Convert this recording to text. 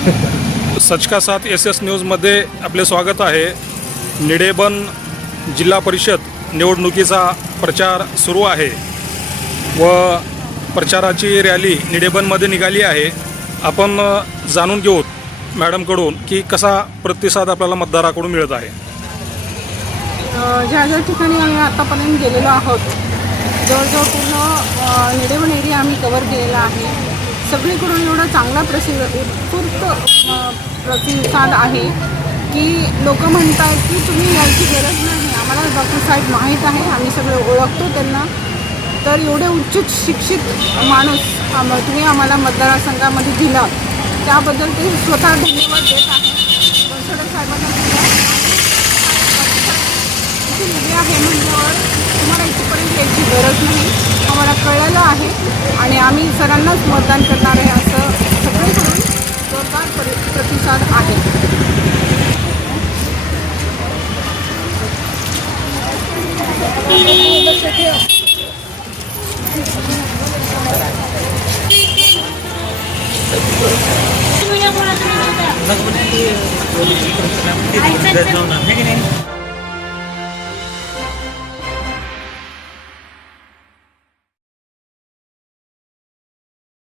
सच का साथ SS न्यूजमध्ये आपले स्वागत आहे। निडेबन जिल्हा परिषद निवडणुकीचा प्रचार सुरू आहे व प्रचाराची रॅली निडेबनमध्ये निघाली आहे। आपण जाणून घेऊ मॅडमकडून की कसा प्रतिसाद आपल्याला मतदाराकडून मिळत आहे। ज्या ठिकाणी आम्ही आतापर्यंत गेलेलो आहोत, जवळजवळ पूर्ण निडेबन एरिया आम्ही कव्हर केलेला आहे। सगळीकडून एवढा चांगला उत्स्फूर्त प्रतिसाद आहे की लोक म्हणतात की तुम्ही यायची गरज नाही, आम्हाला डॉक्टर साहेब माहीत आहे, आम्ही सगळे ओळखतो त्यांना। तर एवढे उच्च शिक्षित माणूस तुम्ही आम्हाला मतदारसंघामध्ये दिला, त्याबद्दल ते स्वतः धन्यवाद देत आहे। बनसोडे साहेबांना निधी आहे म्हटल्यावर तुम्हाला इथपर्यंत यायची गरज नाही, आम्हाला कळलेलं आहे आणि आम्ही सरांनाच मतदान करणार आहे असं सगळीकडून जोरदार प्रतिसाद आहे। Nagpunta